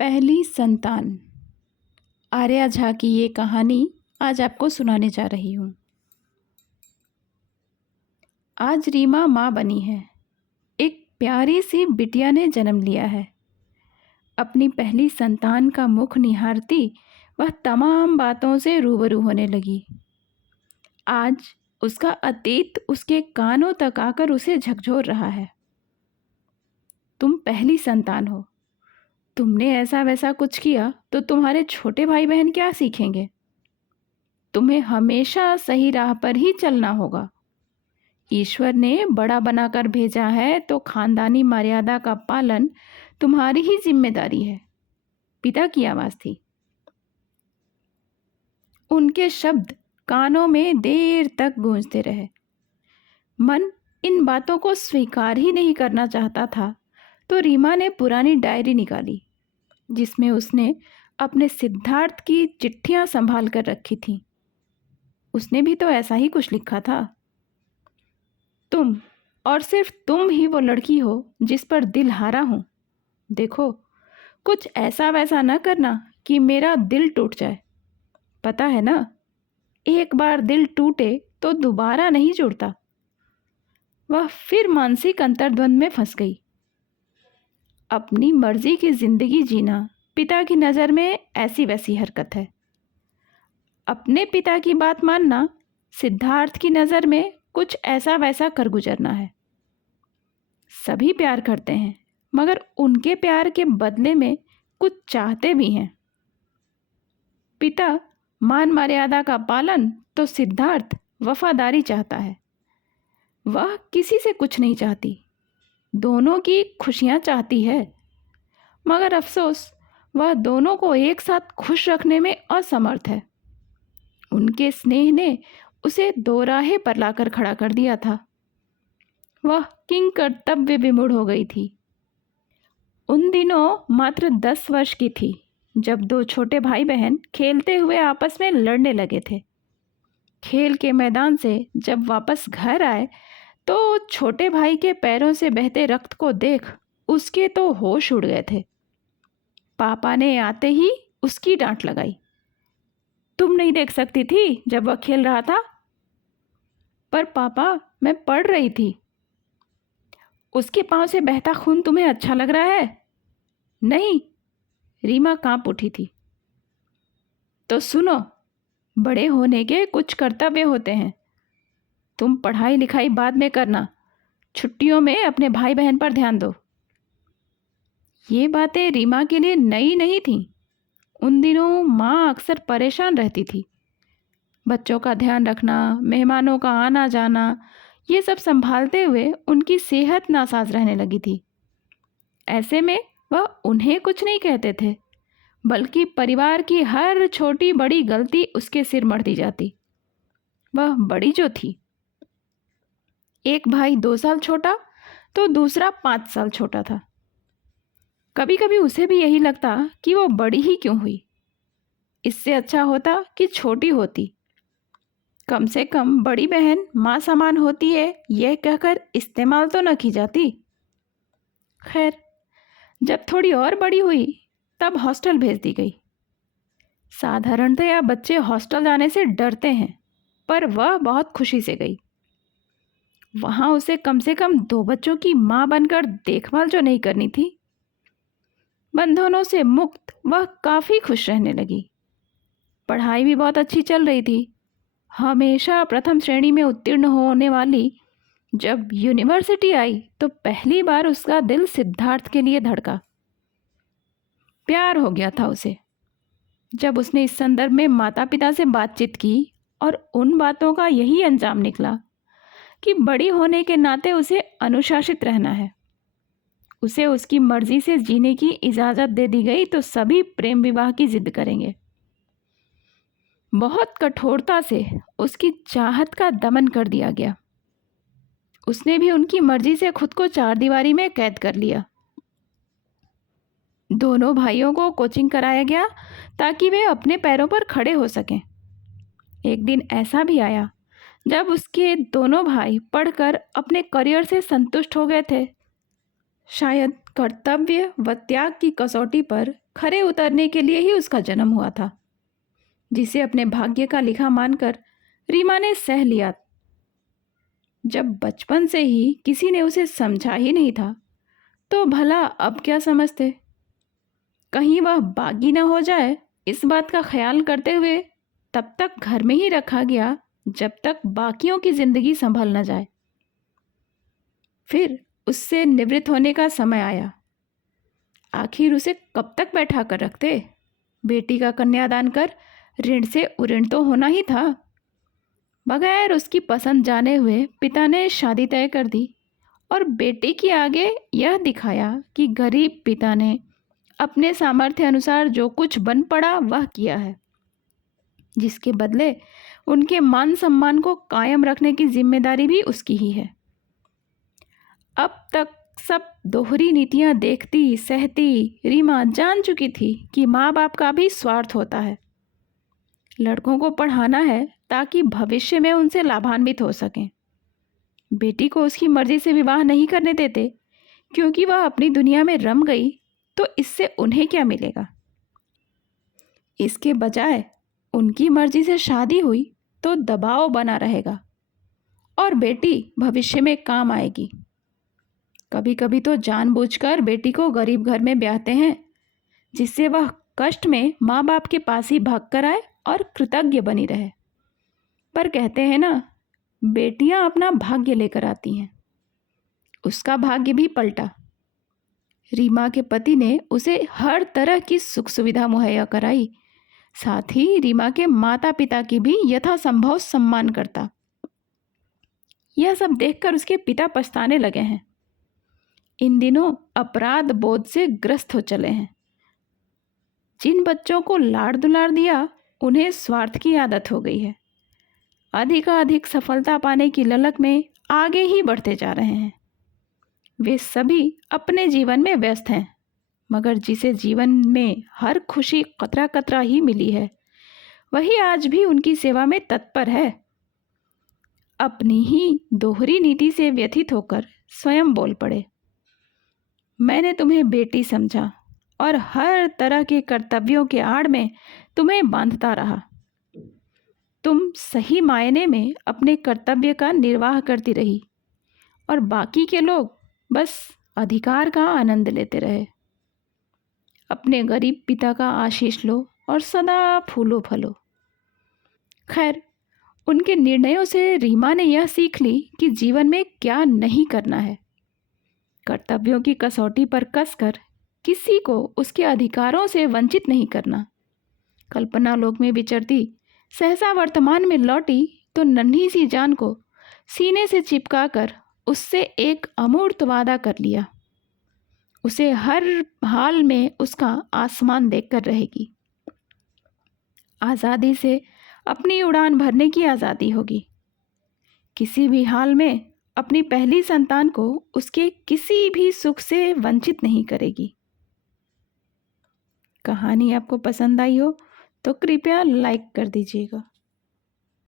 पहली संतान। आर्या झा की ये कहानी आज आपको सुनाने जा रही हूँ। आज रीमा माँ बनी है। एक प्यारी सी बिटिया ने जन्म लिया है। अपनी पहली संतान का मुख निहारती वह तमाम बातों से रूबरू होने लगी। आज उसका अतीत उसके कानों तक आकर उसे झकझोर रहा है। तुम पहली संतान हो। तुमने ऐसा वैसा कुछ किया तो तुम्हारे छोटे भाई बहन क्या सीखेंगे? तुम्हें हमेशा सही राह पर ही चलना होगा। ईश्वर ने बड़ा बनाकर भेजा है तो खानदानी मर्यादा का पालन तुम्हारी ही जिम्मेदारी है। पिता की आवाज थी। उनके शब्द कानों में देर तक गूंजते रहे। मन इन बातों को स्वीकार ही नहीं करना चाहता था तो रीमा ने पुरानी डायरी निकाली जिसमें उसने अपने सिद्धार्थ की चिट्ठियां संभाल कर रखी थीं। उसने भी तो ऐसा ही कुछ लिखा था। तुम और सिर्फ तुम ही वो लड़की हो जिस पर दिल हारा हूं। देखो, कुछ ऐसा वैसा न करना कि मेरा दिल टूट जाए। पता है ना, एक बार दिल टूटे तो दोबारा नहीं जुड़ता। वह फिर मानसिक अंतर्द्वंद में फंस गई। अपनी मर्जी की जिंदगी जीना पिता की नज़र में ऐसी वैसी हरकत है। अपने पिता की बात मानना सिद्धार्थ की नज़र में कुछ ऐसा वैसा कर गुजरना है। सभी प्यार करते हैं मगर उनके प्यार के बदले में कुछ चाहते भी हैं। पिता मान मर्यादा का पालन तो सिद्धार्थ वफादारी चाहता है। वह किसी से कुछ नहीं चाहती, दोनों की खुशियां चाहती है। मगर अफसोस वह दोनों को एक साथ खुश रखने में असमर्थ है। उनके स्नेह ने उसे दोराहे पर लाकर खड़ा कर दिया था। वह किंग कर्तव्य विमूढ़ हो गई थी। उन दिनों मात्र 10 वर्ष की थी जब दो छोटे भाई बहन खेलते हुए आपस में लड़ने लगे थे। खेल के मैदान से जब वापस घर आए तो छोटे भाई के पैरों से बहते रक्त को देख उसके तो होश उड़ गए थे। पापा ने आते ही उसकी डांट लगाई। तुम नहीं देख सकती थी जब वह खेल रहा था? पर पापा, मैं पढ़ रही थी। उसके पांव से बहता खून तुम्हें अच्छा लग रहा है? नहीं। रीमा कांप उठी थी। तो सुनो, बड़े होने के कुछ कर्तव्य होते हैं। तुम पढ़ाई लिखाई बाद में करना, छुट्टियों में अपने भाई बहन पर ध्यान दो। ये बातें रीमा के लिए नई नहीं थीं। उन दिनों माँ अक्सर परेशान रहती थी। बच्चों का ध्यान रखना, मेहमानों का आना जाना, ये सब संभालते हुए उनकी सेहत नासाज रहने लगी थी। ऐसे में वह उन्हें कुछ नहीं कहते थे, बल्कि परिवार की हर छोटी बड़ी गलती उसके सिर मढ़ दी जाती। वह बड़ी जो थी। एक भाई 2 साल छोटा तो दूसरा 5 साल छोटा था। कभी कभी उसे भी यही लगता कि वो बड़ी ही क्यों हुई। इससे अच्छा होता कि छोटी होती। कम से कम बड़ी बहन माँ समान होती है यह कहकर इस्तेमाल तो न की जाती। खैर, जब थोड़ी और बड़ी हुई तब हॉस्टल भेज दी गई। साधारणतया बच्चे हॉस्टल जाने से डरते हैं, पर वह बहुत खुशी से गई। वहाँ उसे कम से कम 2 बच्चों की माँ बनकर देखभाल जो नहीं करनी थी। बंधनों से मुक्त वह काफ़ी खुश रहने लगी। पढ़ाई भी बहुत अच्छी चल रही थी। हमेशा प्रथम श्रेणी में उत्तीर्ण होने वाली जब यूनिवर्सिटी आई तो पहली बार उसका दिल सिद्धार्थ के लिए धड़का। प्यार हो गया था उसे। जब उसने इस संदर्भ में माता पिता से बातचीत की और उन बातों का यही अंजाम निकला कि बड़ी होने के नाते उसे अनुशासित रहना है, उसे उसकी मर्जी से जीने की इजाज़त दे दी गई तो सभी प्रेम विवाह की जिद करेंगे। बहुत कठोरता से उसकी चाहत का दमन कर दिया गया। उसने भी उनकी मर्जी से खुद को 4 दीवारी में कैद कर लिया। दोनों भाइयों को कोचिंग कराया गया ताकि वे अपने पैरों पर खड़े हो सकें। एक दिन ऐसा भी आया जब उसके दोनों भाई पढ़कर अपने करियर से संतुष्ट हो गए थे। शायद कर्तव्य व त्याग की कसौटी पर खरे उतरने के लिए ही उसका जन्म हुआ था, जिसे अपने भाग्य का लिखा मानकर रीमा ने सह लिया। जब बचपन से ही किसी ने उसे समझा ही नहीं था, तो भला अब क्या समझते। कहीं वह बागी न हो जाए, इस बात का ख्याल करते हुए तब तक घर में ही रखा गया जब तक बाकियों की जिंदगी संभल न जाए। फिर उससे निवृत्त होने का समय आया। आखिर उसे कब तक बैठा कर रखते। बेटी का कन्यादान कर ऋण से उऋण तो होना ही था। बगैर उसकी पसंद जाने हुए पिता ने शादी तय कर दी और बेटी के आगे यह दिखाया कि गरीब पिता ने अपने सामर्थ्य अनुसार जो कुछ बन पड़ा वह किया है, जिसके बदले उनके मान सम्मान को कायम रखने की जिम्मेदारी भी उसकी ही है। अब तक सब दोहरी नीतियां देखती सहती रीमा जान चुकी थी कि माँ बाप का भी स्वार्थ होता है। लड़कों को पढ़ाना है ताकि भविष्य में उनसे लाभान्वित हो सकें। बेटी को उसकी मर्जी से विवाह नहीं करने देते, क्योंकि वह अपनी दुनिया में रम गई तो इससे उन्हें क्या मिलेगा। इसके बजाय उनकी मर्जी से शादी हुई तो दबाव बना रहेगा और बेटी भविष्य में काम आएगी। कभी कभी तो जानबूझकर बेटी को गरीब घर में ब्याहते हैं, जिससे वह कष्ट में माँ बाप के पास ही भाग कर आए और कृतज्ञ बनी रहे। पर कहते हैं ना, बेटियां अपना भाग्य लेकर आती हैं। उसका भाग्य भी पलटा। रीमा के पति ने उसे हर तरह की सुख सुविधा मुहैया कराई, साथ ही रीमा के माता पिता की भी यथासंभव सम्मान करता। यह सब देखकर उसके पिता पछताने लगे हैं। इन दिनों अपराध बोध से ग्रस्त हो चले हैं। जिन बच्चों को लाड़ दुलार दिया, उन्हें स्वार्थ की आदत हो गई है। अधिकाधिक सफलता पाने की ललक में आगे ही बढ़ते जा रहे हैं। वे सभी अपने जीवन में व्यस्त हैं, मगर जिसे जीवन में हर खुशी कतरा कतरा ही मिली है, वही आज भी उनकी सेवा में तत्पर है। अपनी ही दोहरी नीति से व्यथित होकर स्वयं बोल पड़े, मैंने तुम्हें बेटी समझा और हर तरह के कर्तव्यों के आड़ में तुम्हें बांधता रहा। तुम सही मायने में अपने कर्तव्य का निर्वाह करती रही और बाकी के लोग बस अधिकार का आनंद लेते रहे। अपने गरीब पिता का आशीष लो और सदा फूलो फलो। खैर, उनके निर्णयों से रीमा ने यह सीख ली कि जीवन में क्या नहीं करना है। कर्तव्यों की कसौटी पर कसकर किसी को उसके अधिकारों से वंचित नहीं करना। कल्पना लोक में विचरती सहसा वर्तमान में लौटी तो नन्ही सी जान को सीने से चिपकाकर उससे एक अमूर्त वादा कर लिया। उसे हर हाल में उसका आसमान देखकर रहेगी। आज़ादी से अपनी उड़ान भरने की आज़ादी होगी। किसी भी हाल में अपनी पहली संतान को उसके किसी भी सुख से वंचित नहीं करेगी। कहानी आपको पसंद आई हो तो कृपया लाइक कर दीजिएगा।